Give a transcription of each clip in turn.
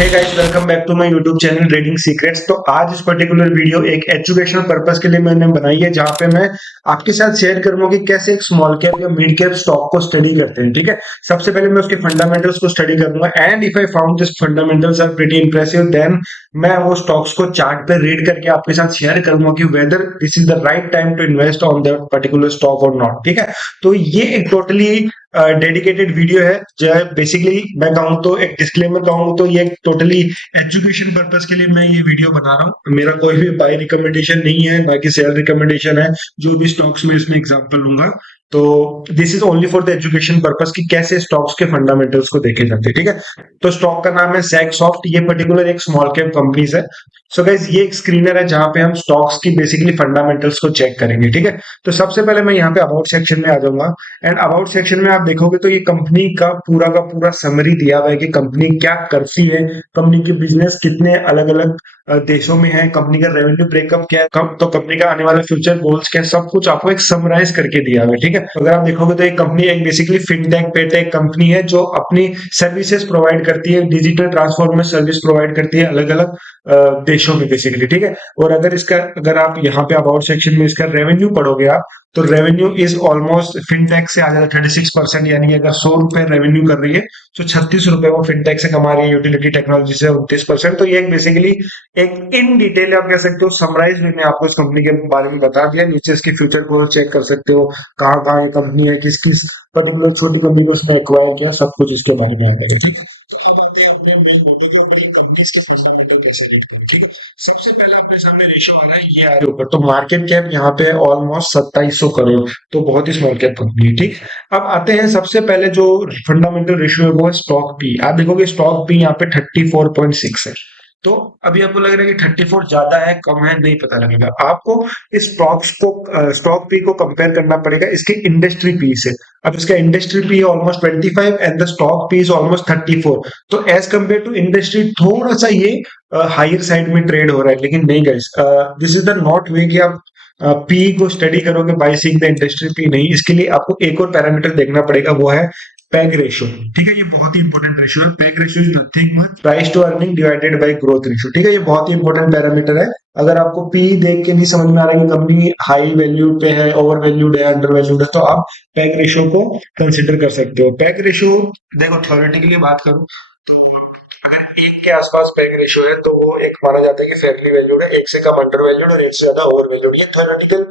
Hey guys, welcome back to my YouTube channel trading secrets. तो आज इस particular video एक एजुकेशनल पर्पस के लिए मैंने बनाई है, जहां पे मैं आपके साथ शेयर करूंगा कि कैसे एक स्मॉल कैप या मिड कैप स्टॉक को स्टडी करते हैं। ठीक है, सबसे पहले मैं उसके फंडामेंटल्स को स्टडी करूंगा and if I found this fundamentals are pretty impressive, then मैं वो स्टॉक्स को चार्ट पे रीड करके आपके साथ शेयर करूंगा कि whether this is the right time to invest on that particular stock और नॉट। ठीक है, तो ये एक टोटली डेडिकेटेड वीडियो है। जो है बेसिकली मैं कहूँ तो एक डिस्क्लेमर कहूँ तो ये टोटली एजुकेशन पर्पस के लिए मैं ये वीडियो बना रहा हूँ। मेरा कोई भी बाय रिकमेंडेशन नहीं है, ना कि सेल रिकमेंडेशन है। जो भी स्टॉक्स में इसमें एग्जांपल लूंगा तो this is only for the education purpose कि कैसे स्टॉक्स के फंडामेंटल्स को देखे जाते हैं। ठीक है, तो स्टॉक का नाम है सैगसॉफ्ट। ये पर्टिकुलर एक स्मॉल कैप कंपनीज है। सो गाइस, ये एक स्क्रीनर है जहां पे हम स्टॉक्स की बेसिकली फंडामेंटल्स को चेक करेंगे। ठीक है, तो सबसे पहले मैं यहाँ पे अबाउट सेक्शन में आ जाऊंगा एंड अबाउट सेक्शन में आप देखोगे तो ये कंपनी का पूरा समरी दिया हुआ है कि कंपनी क्या करती है, कंपनी की बिजनेस कितने अलग अलग देशों में है, कंपनी का रेवेन्यू ब्रेकअप क्या है, तो कंपनी का आने वाला फ्यूचर गोल्स क्या है, सब कुछ आपको एक समराइज करके दिया हुआ है। ठीक है, तो अगर आप देखोगे तो एक कंपनी एक बेसिकली फिनटेक पेटेक कंपनी है जो अपनी सर्विसेज प्रोवाइड करती है, डिजिटल ट्रांसफॉर्मेशन सर्विस प्रोवाइड करती है अलग अलग देशों में बेसिकली। ठीक है, और अगर आप यहाँ पे अबाउट सेक्शन में इसका रेवेन्यू पढ़ोगे आप, तो रेवेन्यू इज ऑलमोस्ट फिनटेक से आ जाता है 36%। यानी कि अगर 100 रुपए रेवेन्यू कर रही है तो 36 रुपए वो फिनटेक से कमा रही है, यूटिलिटी टेक्नोलॉजी से 29%। तो ये एक बेसिकली एक इन डिटेल आप कह सकते हो समराइज मैंने आपको इस कंपनी के बारे में बता दिया। नीचे इसके फ्यूचर गोल चेक कर सकते हो, कहाँ कहाँ ये कंपनी है, किस किस पर्टिकुलर छोटी कंपनी को उसने एक्वायर किया, सब कुछ इसके बारे में आता है। तो अब आते हैं अपने मेन वीडियो के ऊपर, इन कंपनीज के फंडामेंटल कैसे रीड करें। ठीक है, सबसे पहले अपने सामने रेशियो आ रहा है, ये आ रहा है ऊपर। तो मार्केट कैप यहाँ पे ऑलमोस्ट 2700 करोड़, तो बहुत ही स्मॉल कैप कंपनी है। ठीक, अब आते हैं सबसे पहले जो फंडामेंटल रेशियो है वो है स्टॉक पी। आप देखोगे स्टॉक पी यहाँ पे 34.6 है। तो अभी आपको लग रहा है कि 34 ज्यादा है कम है, नहीं पता लगेगा आपको। इस स्टॉक पी को कंपेयर करना पड़ेगा इसके इंडस्ट्री पी से। अब इसका industry P almost 25 and the stock P is almost 34। तो एज कंपेयर टू इंडस्ट्री थोड़ा सा ये हायर साइड में ट्रेड हो रहा है, लेकिन नहीं guys, this is the not way कि आप पी को स्टडी करोगे by seeing the industry P. नहीं, इसके लिए आपको एक और पैरामीटर देखना पड़ेगा, वो है पैग रेशियो। ठीक है, ये बहुत ही इंपॉर्टेंट रेशियो है। PEG ratio is nothing but price to earning divided by growth ratio. ठीक है, ये बहुत ही इंपॉर्टेंट पैरामीटर है। अगर आपको पी देख के नहीं समझ में आ रहा है कि कंपनी हाई वैल्यू पे है, ओवर वैल्यूड है, अंडर वैल्यूड है, तो आप पैग रेशियो को कंसिडर कर सकते हो। पैग रेशियो देखो, थ्योरेटिकली बात करूं, अगर एक के आसपास पैग रेशियो है तो वो एक माना जाता है कि फेयरली वैल्यूड है, एक से कम अंडर वैल्यूड और एक से ज्यादा ओवर वैल्यूड। ये थ्योरेटिकल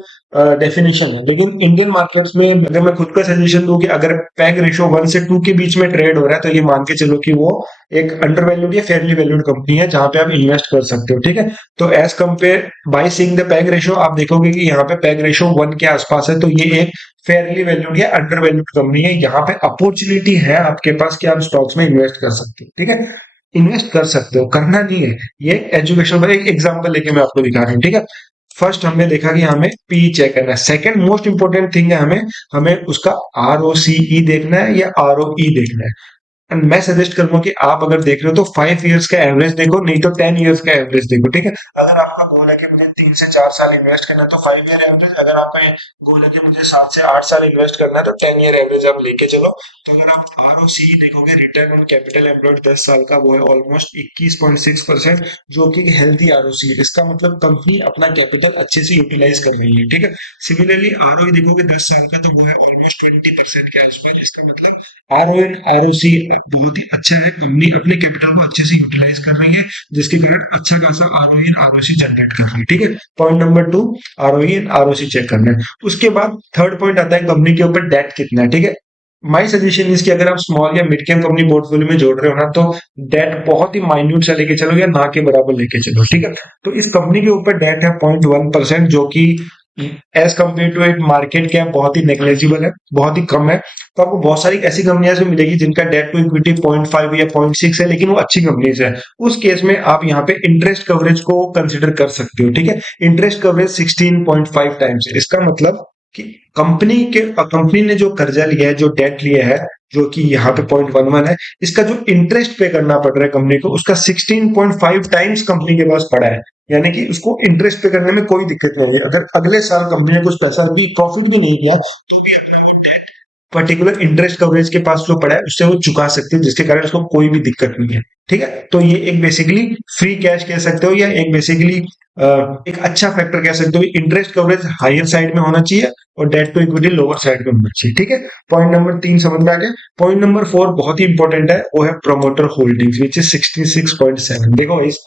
डेफिनेशन है। लेकिन इंडियन मार्केट्स में अगर मैं खुद का सजेशन दूं कि अगर पैग रेशियो 1 से 2 के बीच में ट्रेड हो रहा है तो ये मान के चलो कि वो एक अंडर वैल्यूड या फेयरली वैल्यूड कंपनी है जहां पे आप इन्वेस्ट कर सकते हो। ठीक है, तो as compare by seeing the PEG ratio आप देखोगे कि यहाँ पे पैग रेशियो 1 के आसपास है, तो ये एक फेयरली वैल्यूड या अंडर वैल्यूड कंपनी है। यहाँ पे अपॉर्चुनिटी है आपके पास कि आप स्टॉक्स में इन्वेस्ट कर सकते हो। ठीक है, इन्वेस्ट कर सकते हो, करना नहीं है। ये एजुकेशन पर एक एग्जांपल लेके मैं आपको दिखा रहा हूँ। ठीक है, फर्स्ट हमने देखा कि हमें पी चेक करना है। सेकंड मोस्ट इंपोर्टेंट थिंग है हमें हमें उसका आरओसीई देखना है या आरओई देखना है। एंड मैं सजेस्ट करूंगा कि आप अगर देख रहे हो तो 5 इयर्स का एवरेज देखो, नहीं तो 10 इयर्स का एवरेज देखो। ठीक है, अगर आपका गोल है कि मुझे 3 से 4 साल इन्वेस्ट करना है तो 5 ईयर एवरेज, अगर आपका गोल है कि मुझे 7 से 8 साल इन्वेस्ट करना है तो 10 ईयर एवरेज आप लेके चलो। तो अगर आप आरओसी देखोगे, रिटर्न ऑन कैपिटल एम्प्लॉयड 10 साल का, वो है ऑलमोस्ट 21.6%, जो कि हेल्थी आरओसी है। इसका मतलब कंपनी अपना कैपिटल अच्छे से यूटिलाइज कर रही है। ठीक है, सिमिलरली आरओई देखोगे 10 साल का, तो वो है ऑलमोस्ट 20% के आसपास। इसका मतलब आरओएन आरओसी बहुत ही अच्छा है, कंपनी अपने कैपिटल को अच्छे से यूटिलाइज कर रही है, जिसके कारण अच्छा खासा आरओई आरओसी जनरेट कर रही है। ठीक है, point number 2, ROE ROC check करना है। उसके बाद थर्ड पॉइंट आता है कंपनी के ऊपर डेट कितना है। ठीक है, माई सजेशन इसकी अगर आप स्मॉल या मिड कैप कंपनी पोर्टफोलियो में जोड़ रहे हो ना, तो डेट बहुत ही माइन्यूट सा लेके चलो या ना के बराबर लेके चलो। ठीक है, तो इस कंपनी के ऊपर डेट है 0.1%, जो कि एज कम्पेयर टू एक मार्केट कैप बहुत ही नेग्लेजिबल है, बहुत ही कम है। तो आपको बहुत सारी ऐसी कंपनियां भी मिलेगी जिनका डेट टू इक्विटी 0.5 या 0.6 है, लेकिन वो अच्छी कंपनीज है। उस केस में आप यहाँ पे इंटरेस्ट कवरेज को कंसिडर कर सकते हो। ठीक है, इंटरेस्ट कवरेज 16.5 टाइम्स है। इसका मतलब कि कंपनी ने जो कर्जा लिया है, जो डेट लिया है, जो कि यहाँ पे 0.11 है, इसका जो इंटरेस्ट पे करना पड़ रहा है कंपनी को, उसका 16.5 टाइम्स कंपनी के पास पड़ा है। यानी कि उसको इंटरेस्ट पे करने में कोई दिक्कत नहीं है। अगर अगले साल कंपनी ने कुछ पैसा भी प्रॉफिट भी नहीं किया तो भी अपना पर्टिकुलर इंटरेस्ट कवरेज के पास जो पड़ा है उससे वो चुका सकते हैं, जिसके कारण उसको कोई भी दिक्कत नहीं है। ठीक है, तो ये एक बेसिकली फ्री कैश कह सकते हो, या एक बेसिकली एक अच्छा फैक्टर कह सकते हो। इंटरेस्ट कवरेज हायर साइड में होना चाहिए और debt to equity lower side में होना चाहिए। ठीक है, पॉइंट नंबर 3 समझ में आ गया। पॉइंट नंबर 4 बहुत ही इंपॉर्टेंट है, वो है प्रोमोटर होल्डिंग्स विच इज 66.7। देखो इस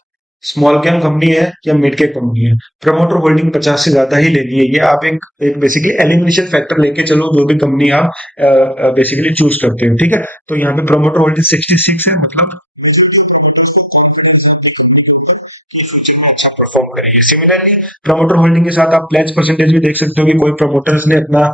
स्मॉल कैप कंपनी है या मिड कैप कंपनी है, प्रमोटर होल्डिंग 50 से ज्यादा ही लेनी है। ये आप एक बेसिकली एलिमिनेशन फैक्टर लेके चलो जो भी कंपनी आप बेसिकली चूज करते हो। ठीक है, तो यहाँ पे प्रमोटर होल्डिंग 66 है, मतलब अच्छा परफॉर्म करेंगे। सिमिलरली प्रमोटर होल्डिंग के साथ आप प्लेज परसेंटेज भी देख सकते हो कि कोई प्रमोटर्स ने अपना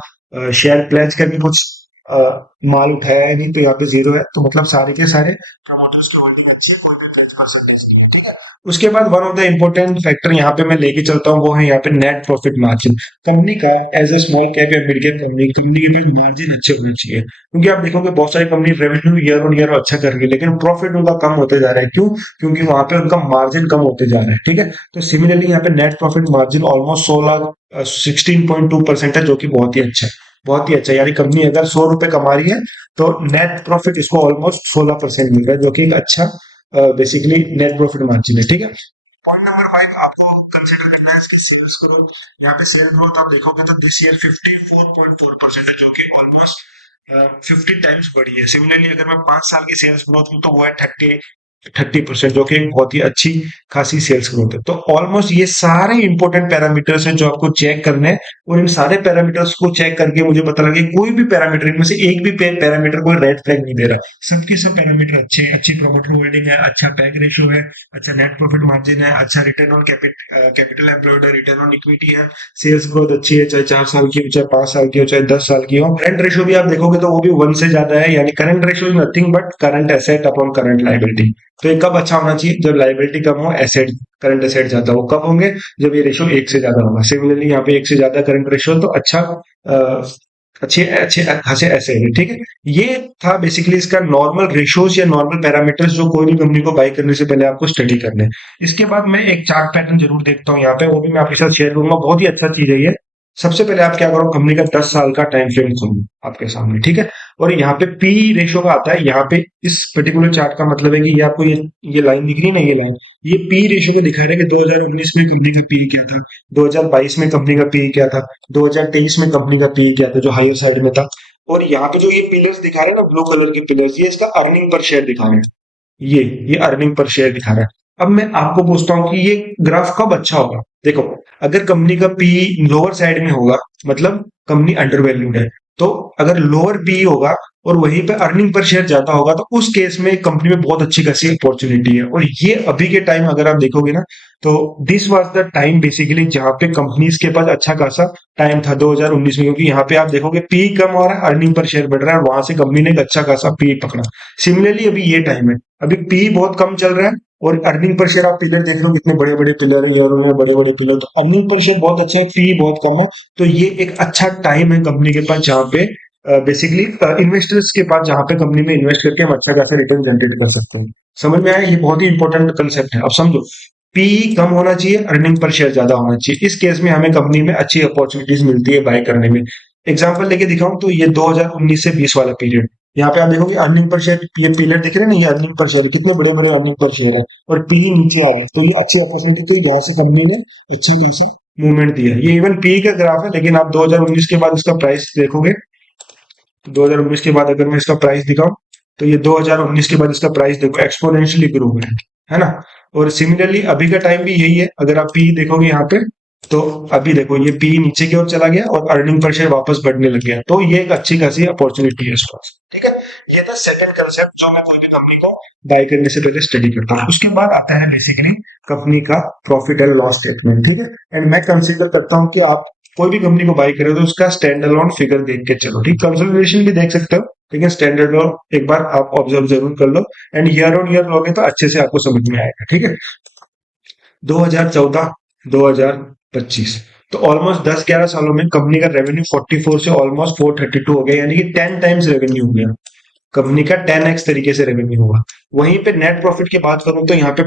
शेयर प्लेज करके कुछ अ, माल उठाया है नहीं, तो यहाँ पे जीरो है, तो मतलब सारे के सारे प्रमोटर्स की होल्डिंग अच्छी है, कोई भी प्लेज परसेंटेज नहीं है। ठीक है, उसके बाद one of the important factor यहाँ पे मैं लेके चलता हूँ, वो है यहाँ पे नेट प्रॉफिट मार्जिन। कंपनी का एज ए स्मॉल कैप या मिड कैप कंपनी, कंपनी के पास मार्जिन अच्छे होने चाहिए, क्योंकि आप देखोगे बहुत सारी company revenue year on year अच्छा कर रही है, लेकिन प्रॉफिट उनका कम होते जा रहा है। क्यों? क्योंकि वहां पे उनका मार्जिन कम होते जा रहा है। ठीक है, तो सिमिलरली यहाँ पे नेट प्रॉफिट मार्जिन ऑलमोस्ट 16.2% है, जो कि बहुत ही अच्छा है, बहुत ही अच्छा है। यानी कंपनी अगर 100 रुपए कमा रही है तो नेट प्रॉफिट इसको ऑलमोस्ट 16% मिल रहा है, जो कि एक अच्छा बेसिकली नेट प्रॉफिट मार्जिन है। ठीक है, पॉइंट नंबर 5 आपको कंसीडर करना है इसकी सेल्स ग्रोथ। यहाँ पे सेल ग्रोथ आप देखोगे तो दिस ईयर 54.4% है, जो कि ऑलमोस्ट 50 टाइम्स बढ़ी है। सिमिलरली अगर मैं 5 साल की सेल्स ग्रोथ हूँ तो वो है 30%, जो कि एक बहुत ही अच्छी खासी सेल्स ग्रोथ है। तो ऑलमोस्ट ये सारे इंपॉर्टेंट पैरामीटर्स हैं जो आपको चेक करने हैं, और इन सारे पैरामीटर्स को चेक करके मुझे पता लगे कोई भी पैरामीटर इनमें से एक भी पैरामीटर कोई रेड फ्लैग नहीं दे रहा। सबके सब पैरामीटर अच्छे, अच्छी प्रमोटर होल्डिंग है, अच्छा पैक रेशियो है, अच्छा नेट प्रॉफिट मार्जिन है, अच्छा रिटर्न ऑन कैपिटल एम्प्लॉयड है, रिटर्न ऑन इक्विटी है, सेल्स ग्रोथ अच्छी है, चाहे 4 साल की हो, चाहे 5 साल की हो, चाहे 10 साल की हो। करंट रेशियो भी आप देखोगे तो वो भी 1 से ज्यादा है, यानी current ratio is nothing but current asset upon current liability. तो ये कब अच्छा होना चाहिए? जब लायबिलिटी कम हो, एसेट करंट एसेट ज्यादा हो। कब होंगे? जब ये रेशियो 1 से ज्यादा होगा। सिमिलरली यहाँ पे 1 से ज्यादा करंट रेशियो, तो अच्छा अच्छे अच्छे खासे एसेट है। ठीक है, ये था बेसिकली इसका नॉर्मल रेशियोज या नॉर्मल पैरामीटर्स जो कोई भी कंपनी को बाई करने से पहले आपको स्टडी करने हैं। इसके बाद मैं एक चार्ट पैटर्न जरूर देखता हूँ यहाँ पे, वो भी मैं आपके साथ शेयर करूंगा, बहुत ही अच्छा चीज है ये। सबसे पहले आप क्या करो, कंपनी का 10 साल का टाइम फ्रेम खोलो आपके सामने। ठीक है, और यहाँ पे पी रेशियो का आता है, यहाँ पे इस पर्टिकुलर चार्ट का मतलब है कि ये आपको ये लाइन दिख रही है ना, ये लाइन, ये पी रेशियो को दिखा रहा है कि 2019 में कंपनी का पी क्या था, 2022 में कंपनी का पी क्या था, 2023 में कंपनी का पी क्या था, जो हायर साइड में था। और यहाँ पे जो ये पिलर्स दिखा रहे हैं ना, ब्लू कलर के पिलर्स, ये इसका अर्निंग पर शेयर दिखा रहे हैं। ये अर्निंग पर शेयर दिखा रहा है। अब मैं आपको पूछता हूँ कि ये ग्राफ कब अच्छा होगा? देखो, अगर कंपनी का पी लोअर साइड में होगा, मतलब कंपनी अंडर वैल्यूड है। तो अगर लोअर पी होगा और वहीं पे अर्निंग पर शेयर ज्यादा होगा, तो उस केस में कंपनी में बहुत अच्छी खासी अपॉर्चुनिटी है। और ये अभी के टाइम अगर आप देखोगे ना, तो this was the time basically जहां पे कंपनीज के पास अच्छा खासा टाइम था 2019 में, क्योंकि यहाँ पे आप देखोगे पी कम हो रहा है, अर्निंग पर शेयर बढ़ रहा है, और वहां से कंपनी ने एक अच्छा खासा पी पकड़ा। सिमिलरली अभी ये टाइम है, अभी पी बहुत कम चल रहा है, और अर्निंग पर शेयर आप पिलर देख लो, कितने बड़े बड़े पिलर है, और बड़े बड़े पिलर, तो अर्निंग पर शेयर बहुत अच्छा है, पी बहुत कम है। तो ये एक अच्छा टाइम है कंपनी के पास, जहाँ पे बेसिकली इन्वेस्टर्स के पास, जहाँ पे कंपनी में इन्वेस्ट करके हम अच्छा खासा रिटर्न जनरेट कर सकते हैं। समझ में आया? ये बहुत ही इंपॉर्टेंट कंसेप्ट है। अब समझो, पी कम होना चाहिए, अर्निंग पर शेयर ज्यादा होना चाहिए। इस केस में हमें कंपनी में अच्छी अपॉर्चुनिटीज मिलती है बाय करने में। एग्जांपल लेके दिखाऊं तो ये 2019 से 20 वाला पीरियड, यहाँ पे आप देखोगे अर्निंग पर शेयर, ये पिलर दिख रहे हैं ना, ये अर्निंग पर शेयर, कितने बड़े बड़े अर्निंग पर शेयर है, और पी नीचे आ रहा है, तो ये अच्छी अपॉर्चुनिटी थी जहाँ से कंपनी ने अच्छी खासी मूवमेंट दिया। ये इवन पी का ग्राफ है, लेकिन आप 2019 के बाद इसका प्राइस देखोगे, 2019 के बाद अगर मैं इसका प्राइस दिखाऊं, तो ये 2019 के बाद इसका प्राइस देखो एक्सपोनेंशियली ग्रो हुआ है ना। और सिमिलरली अभी का टाइम भी यही है, अगर आप पी देखोगे यहाँ पे, तो अभी देखो ये पी नीचे की ओर चला गया और अर्निंग पर शेयर वापस बढ़ने लग गया, तो ये एक अच्छी खासी अपॉर्चुनिटी है इसके पास। ठीक है, ये था सेकंड कंसेप्ट जो मैं कोई भी कंपनी को बाय करने से पहले स्टडी करता हूँ। उसके बाद आता है बेसिकली कंपनी का प्रॉफिट एंड लॉस स्टेटमेंट। ठीक है, एंड मैं कंसीडर करता हूँ कि आप कोई भी कंपनी को बाय करे तो उसका स्टैंड अलोन फिगर देख के चलो। ठीक, कंसोलिडेशन भी देख सकते हो, लेकिन स्टैंडर्ड अलोन एक बार आप ऑब्जर्व जरूर कर लो, एंड ईयर ऑन ईयर लोगे तो अच्छे से आपको समझ में आएगा। ठीक है, 2014 2025, तो ऑलमोस्ट 10-11 सालों में कंपनी का रेवेन्यू 44 से ऑलमोस्ट 432 हो गया, यानी कि 10 टाइम्स रेवेन्यू हो गया कंपनी का, 10x तरीके से रेवेन्यू हुआ। वहीं पे नेट प्रॉफिट की बात करूं तो यहाँ पे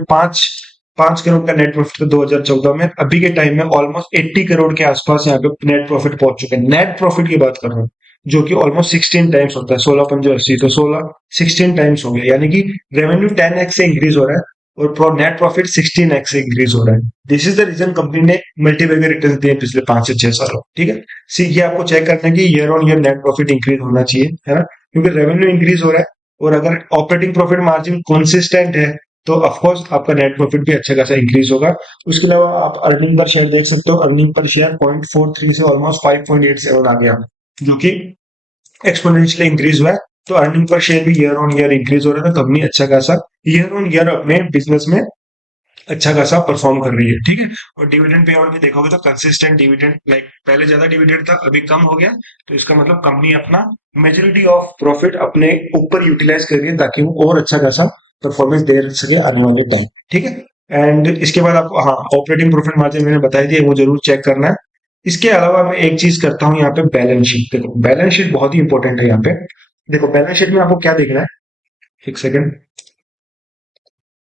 5 करोड़ का नेट प्रॉफिट था 2014 में, अभी के टाइम में ऑलमोस्ट 80 करोड़ के आसपास यहाँ पे नेट प्रॉफिट पहुंच चुके हैं। नेट प्रॉफिट की बात कर रहा हूँ, जो कि ऑलमोस्ट 16 टाइम्स होता है। 16 5 80 तो 16 टाइम्स हो गया, यानी कि रेवेन्यू 10x से इंक्रीज हो रहा है और नेट प्रॉफिट 16x से इंक्रीज हो रहा है। This is the reason company ने मल्टीबैगर रिटर्न दिए पिछले 5 से 6 सालों। ठीक है, सी ये आपको चेक करना है कि year on year net profit increase होना चाहिए, है ना, क्योंकि रेवेन्यू इंक्रीज हो रहा है और अगर ऑपरेटिंग प्रॉफिट मार्जिन कंसिस्टेंट है तो ऑफकोर्स आपका नेट प्रॉफिट भी अच्छा खासा इंक्रीज होगा। उसके अलावा आप अर्निंग पर शेयर देख सकते हो, अर्निंग पर शेयर 0.43 से ऑलमोस्ट 5.87 आ गया, जो कि एक्सपोनेंशियली इंक्रीज हुआ है। तो अर्निंग पर शेयर भी ईयर ऑन ईयर इंक्रीज हो रहा है, तो कंपनी अच्छा खासा ईयर ऑन ईयर अपने बिजनेस में अच्छा खासा परफॉर्म कर रही है। ठीक है, और डिविडेंड पे आउट भी देखोगे तो कंसिस्टेंट डिविडेंड, लाइक पहले ज्यादा डिविडेंड था अभी कम हो गया, तो इसका मतलब कंपनी अपना मेजोरिटी ऑफ प्रॉफिट अपने ऊपर यूटिलाइज कर रही है ताकि वो और अच्छा खासा परफॉर्मेंस दे सके आने वाले टाइम। ठीक है, एंड इसके बाद आपको, हाँ, ऑपरेटिंग प्रॉफिट मार्जिन मैंने बताई थी, वो जरूर चेक करना है। इसके अलावा मैं एक चीज करता हूँ यहाँ पे, बैलेंस शीट। देखो बैलेंस शीट बहुत ही इंपॉर्टेंट है यहाँ पे। देखो बैलेंस शीट में आपको क्या देखना है, एक सेकंड।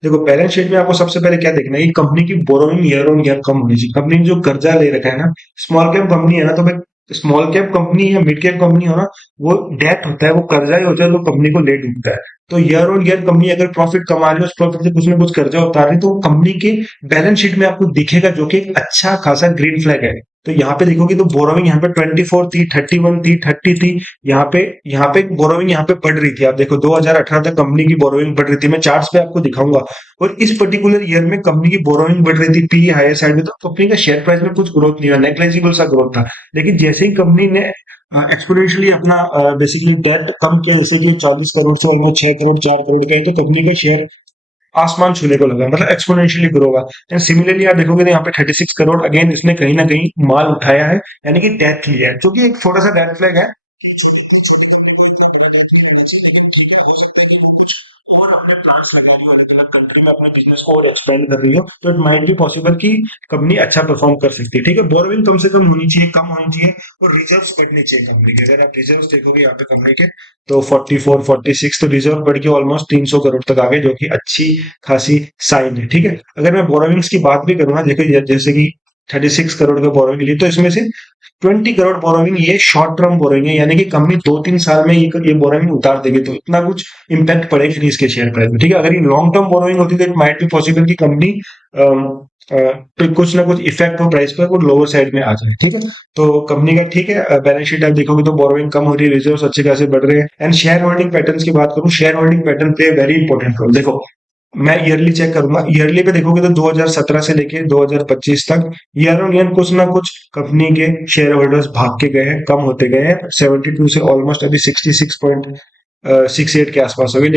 देखो बैलेंस शीट में आपको सबसे पहले क्या देखना है कि कंपनी की बोरोइंग ईयर ऑन ईयर कम होनी चाहिए। कंपनी ने जो कर्जा ले रखा है ना, स्मॉल कैप कंपनी है ना, तो भाई स्मॉल कैप कंपनी या मिड कैप कंपनी हो ना, वो डेट होता है, वो कर्जा ही होता है, तो कंपनी को ले डूबता है। तो ईयर ऑन ईयर कंपनी अगर प्रॉफिट कमा रही है, उस प्रॉफिट से कुछ ना कुछ कर्जा उतार रही है, तो वो कंपनी के बैलेंस शीट में आपको दिखेगा, जो कि एक अच्छा खासा ग्रीन फ्लैग है। तो यहाँ पे देखोगे तो बोरोइंग यहाँ पे 24 थी, 31 थी, 30 थी। यहाँ पे बोरोइंग यहाँ पे बढ़ रही थी। आप देखो 2018 तक कंपनी की बोरोइंग बढ़ रही थी, मैं चार्ट्स पे आपको दिखाऊंगा। और इस पर्टिकुलर ईयर में कंपनी की बोरोइंग बढ़ रही थी, पी हायर साइड में, तो कंपनी का शेयर प्राइस में कुछ ग्रोथ नहीं हुआ, नेग्लेजिबल सा ग्रोथ था। लेकिन जैसे ही कंपनी ने एक्सपोनेंशियली अपना बेसिकली डेट कम किया, जैसे कि 40 करोड़ से ऑलमोस्ट 6 करोड़ 4 करोड़ का है, तो कंपनी का शेयर आसमान छूने को लगा, मतलब एक्सपोनेंशियली ग्रो होगा। एंड सिमिलरली आप देखोगे तो यहाँ पे 36 करोड़ अगेन इसने कहीं ना कहीं माल उठाया है, यानी कि डेथ लिया है, जो कि एक छोटा सा डेथ फ्लैग है। और एक्सपेंड कर रही हो, तो इट माइट बी पॉसिबल कि कंपनी अच्छा परफॉर्म कर सकती है। ठीक है, बोरोइंग कम से कम होनी चाहिए, कम होनी चाहिए, और रिजर्व्स बढ़ने चाहिए कंपनी के। अगर आप रिजर्व्स देखोगे यहाँ पे कंपनी के, तो 44 46, तो रिजर्व बढ़ के ऑलमोस्ट 300 करोड़ तक आ गए, जो कि अच्छी खासी साइन है। ठीक है, अगर मैं बोरोइंग्स की बात भी करूँ ना, देखो जैसे कि 36 करोड़ का बोरोइंग लिए, तो इसमें से 20 करोड़ बोरोइंग ये शॉर्ट टर्म बोरोइंग है, यानी कि कंपनी 2 3 साल में ये बोरोइंग उतार देगी, तो इतना कुछ इम्पैक्ट पड़ेगा नहीं इसके शेयर प्राइस में। ठीक है, अगर ये लॉन्ग टर्म बोरोइंग होती तो इट माइट बी पॉसिबल कि कंपनी पे कुछ ना कुछ इफेक्ट हो प्राइस पर, वो लोअर साइड में आ जाए। ठीक है, तो कंपनी का ठीक है, बैलेंस शीट आप देखोगे तो बोरोइंग कम हो रही है, रिजर्व अच्छे खासे बढ़ रहे हैं। एंड शेयर होल्डिंग पैटर्न की बात करूं, share holding pattern play very important role. देखो मैं ईयरली चेक करूंगा, ईयरली पे देखोगे तो 2017 से लेके 2025 तक ईयर ऑन ईयर कुछ ना कुछ कंपनी के शेयर होल्डर्स भाग के गए हैं, कम होते गए हैं। 72 से ऑलमोस्ट अभी 66.68 के आसपास हो गए।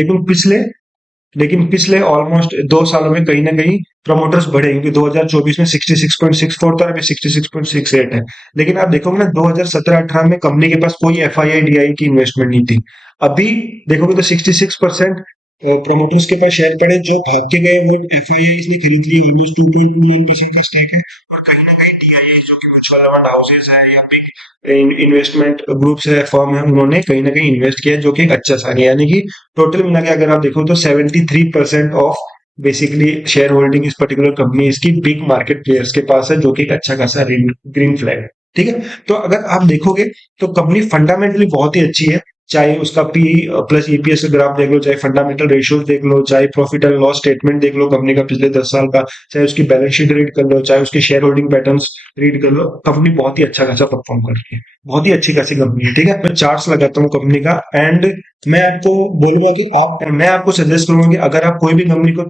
लेकिन पिछले ऑलमोस्ट 2 सालों में कहीं ना कहीं प्रमोटर्स बढ़े, क्योंकि 2024 में 66.64 था, अभी 66.68 है। लेकिन आप देखोगे ना, 2017-18 में कंपनी के पास कोई F I I D I की इन्वेस्टमेंट नहीं थी। अभी देखोगे तो 66% प्रोमोटर्स के पास शेयर पड़े, जो भाग के गए वो एफ आई आई ने खरीद लिए, ऑलमोस्ट 2.29% का स्टेक है। और कहीं ना कहीं डी आई आई, जो कि म्यूचुअल फंड हाउसेज है या बिग इन्वेस्टमेंट ग्रुप्स है, फर्म है, उन्होंने कहीं ना कहीं इन्वेस्ट किया, जो कि एक अच्छा साइन है। यानी कि टोटल मिला के अगर आप देखो तो 73% ऑफ बेसिकली शेयर होल्डिंग इस पर्टिकुलर कंपनी इसकी बिग मार्केट प्लेयर्स के पास है, जो कि एक अच्छा खासा ग्रीन फ्लैग है। ठीक है, तो अगर आप देखोगे तो कंपनी फंडामेंटली बहुत ही अच्छी है, चाहे उसका पी प्लस ईपीएस ग्राफ देख लो, चाहे फंडामेंटल रेशियोज देख लो, चाहे प्रॉफिट एंड लॉस स्टेटमेंट देख लो कंपनी का पिछले 10 साल का, चाहे उसकी बैलेंस शीट रीड कर लो, चाहे उसके शेयर होल्डिंग पैटर्न्स रीड कर लो, कंपनी बहुत ही अच्छा खासा परफॉर्म कर रही है, बहुत ही अच्छी खासी कंपनी है। ठीक है, मैं चार्ट्स लगाता हूँ कंपनी का, एंड मैं आपको बोलूंगा कि मैं आपको सजेस्ट करूंगा कि अगर आप कोई भी कंपनी को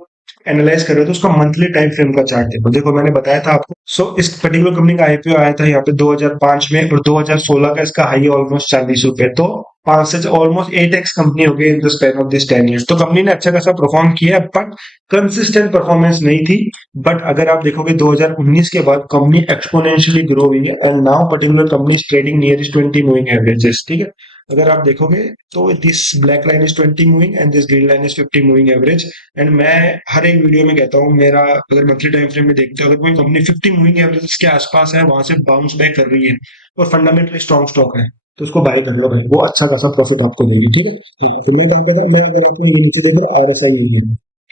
एनालाइज कर रहे हो तो उसका मंथली टाइम फ्रेम का चार्ट देखो। देखो मैंने बताया था आपको, इस पर्टिकुलर कंपनी का आईपीओ आया था यहाँ पे 2005 में, और 2016 का इसका हाई है ऑलमोस्ट 40 रुपए। तो 5 से ऑलमोस्ट 8x कंपनी हो गई in the span of this 10 years। तो कंपनी ने अच्छा खासा परफॉर्म किया, बट कंसिस्टेंट परफॉर्मेंस नहीं थी। बट अगर आप देखोगे 2019 के बाद कंपनी एक्सपोनेंशियली ग्रो हुई है, and now particular company is trading near 20 moving averages. ठीक है, अगर आप देखोगे तो this black line is 20 moving and this green line is 50 moving average. And मैं हर एक वीडियो में कहता हूँ, मेरा अगर मंथली टाइम फ्रेम में देखते हो, अगर कोई कंपनी 50 मूविंग एवरेज के आसपास है, वहां से बाउंस बैक कर रही है और फंडामेंटली स्ट्रॉन्ग स्टॉक है, तो उसको बाय कर लो भाई, वो अच्छा खासा प्रॉफिट आपको देगी। ठीक है, हाँ, फिर मैं क्या कहता हूँ, मैं अगर आपको ये नीचे देखो आर एस आई नहीं है,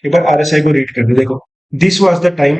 एक बार आर एस आई को रीड कर दे। देखो दिस वॉज द टाइम,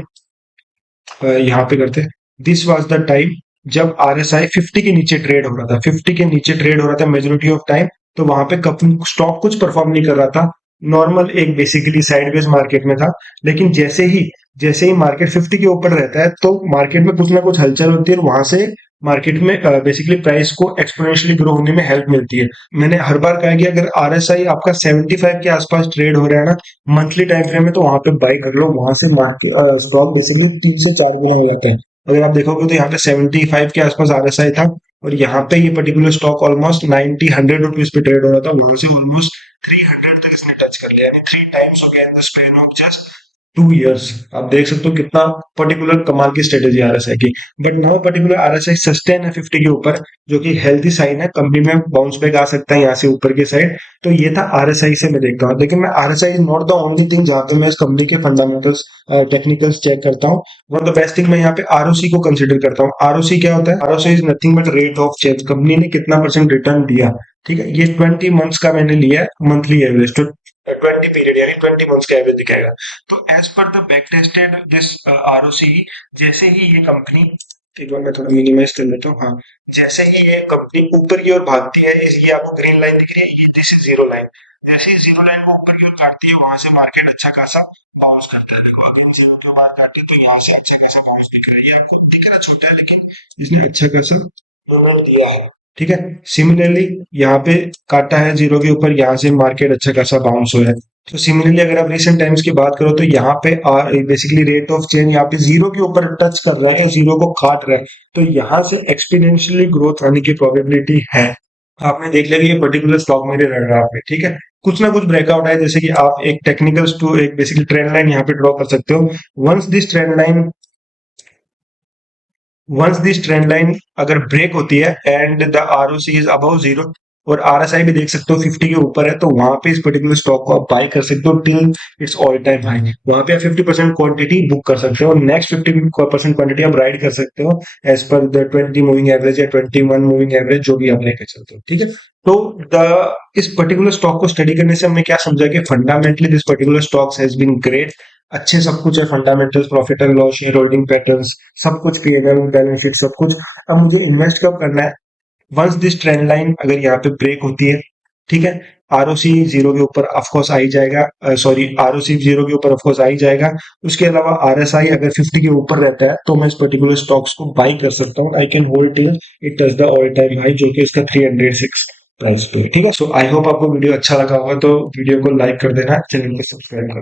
यहाँ पे करते हैं, दिस वॉज द टाइम जब RSI 50 के नीचे ट्रेड हो रहा था, 50 के नीचे ट्रेड हो रहा था मेजोरिटी ऑफ टाइम, तो वहां पे स्टॉक कुछ परफॉर्म नहीं कर रहा था, नॉर्मल एक बेसिकली साइडवेज मार्केट में था। लेकिन जैसे ही मार्केट 50 के ऊपर रहता है तो मार्केट में कुछ ना कुछ हलचल होती है और वहां से मार्केट में बेसिकली प्राइस को एक्सपोनेंशियली ग्रो होने में हेल्प मिलती है। मैंने हर बार कहा कि अगर RSI आपका 75 के आसपास ट्रेड हो रहा है ना मंथली टाइम फ्रेम में, तो वहां पे बाई कर लो, वहां से मार्केट स्टॉक बेसिकली 3 से 4 गुना हो जाते हैं। अगर आप देखोगे तो यहाँ पे 75 के आसपास RSI था और यहाँ पे ये पर्टिकुलर स्टॉक ऑलमोस्ट 90-100 रुपीज पे ट्रेड हो रहा था, वहां से ऑलमोस्ट 300 तक इसने टच कर लिया, यानी 3 टाइम्स हो गया in the span of just 2 years. आप देख सकते हो कितना पर्टिकुलर कमाल की स्ट्रेटेजी RSI की। But now particular RSI sustain है 50 के ऊपर, जो कि हेल्थी साइन है, कंपनी में बाउंस बैक आ सकता है यहाँ से ऊपर की साइड। तो ये था RSI से मैं देखता हूँ, लेकिन मैं RSI is not the only thing जहाँ पे मैं इस कंपनी के फंडामेंटल्स टेक्निकल्स चेक करता हूँ। One of the best thing मैं यहाँ पे ROC को कंसिडर करता हूँ। ROC क्या होता है? ROC is nothing but rate of change, company ने कितना परसेंट रिटर्न दिया। ठीक है, ये 20 मंथ्स का मैंने लिया है मंथली एवरेज, तो 20 पीरियड यानी 20 मंथ्स का एवरेज दिखाएगा। तो as per the back tested this ROC, जैसे ही ये कंपनी, एक बार मैं थोड़ा मिनिमाइज कर लेता हूँ, हाँ, जैसे ही ये कंपनी ऊपर की ओर भागती है, इस ये आपको ग्रीन लाइन दिख रही है, ये दिस इज जीरो लाइन, जैसे ही जीरो लाइन को ऊपर की ओर काटती है वहां से मार्केट अच्छा खासा बाउंस करता है। देखो अगेन जीरो के बाद काटी तो यहाँ से अच्छा खासा बाउंस दिख रहा है, ये आपको दिख रहा छोटा है लेकिन इसने अच्छा खासा मूवमेंट दिया है। ठीक है, सिमिलरली यहाँ पे काटा है जीरो के ऊपर, यहाँ से मार्केट अच्छा खासा बाउंस हुआ है। तो सिमिलरली अगर आप रिसेंट टाइम्स की बात करो तो यहाँ पे बेसिकली रेट ऑफ चेंज यहाँ पे जीरो के ऊपर टच कर रहा है, जीरो को काट रहा है, तो यहाँ से एक्सपोनेंशियली ग्रोथ आने की प्रोबेबिलिटी है। आपने देख लिया कि ये पर्टिकुलर स्टॉक मेरे रडार पे, ठीक है, कुछ ना कुछ ब्रेकआउट है, जैसे कि आप एक टेक्निकल टू एक बेसिकली ट्रेंड लाइन यहाँ पे ड्रॉ कर सकते हो। Once this trend line once this trend line अगर ब्रेक होती है and the ROC is above zero, और RSI भी देख सकते हो 50 के ऊपर है, तो वहां पे इस पर्टिकुलर स्टॉक को आप बाय कर सकते हो till it's all time high. वहां पे आप 50% क्वांटिटी बुक कर सकते हो, नेक्स्ट 50% क्वांटिटी आप राइड कर सकते हो as per the 20 moving average या 21 मूविंग एवरेज, जो भी आप लेकर चलते हो। ठीक है, तो द इस पर्टिकुलर स्टॉक को स्टडी करने से हमने क्या समझा कि fundamentally this particular stocks has been great, अच्छे सब कुछ है, fundamentals, profit and loss, share holding patterns, सब कुछ, P&L, बैलेंस शीट, सब कुछ। अब मुझे इन्वेस्ट कब करना है? वंस दिस ट्रेंड लाइन अगर यहाँ पे ब्रेक होती है, ठीक है, ROC जीरो के ऊपर ऑफकोर्स आ ही जाएगा, सॉरी ROC जीरो के ऊपर ऑफकोर्स आ ही जाएगा। उसके अलावा RSI अगर 50 के ऊपर रहता है तो मैं इस पर्टिकुलर स्टॉक्स को बाई कर सकता हूँ, I can hold till it touch the all time high, जो कि इसका 306 प्राइस पे। ठीक है, सो आई होप आपको वीडियो अच्छा लगा होगा, तो वीडियो को लाइक कर देना, चैनल को सब्सक्राइब कर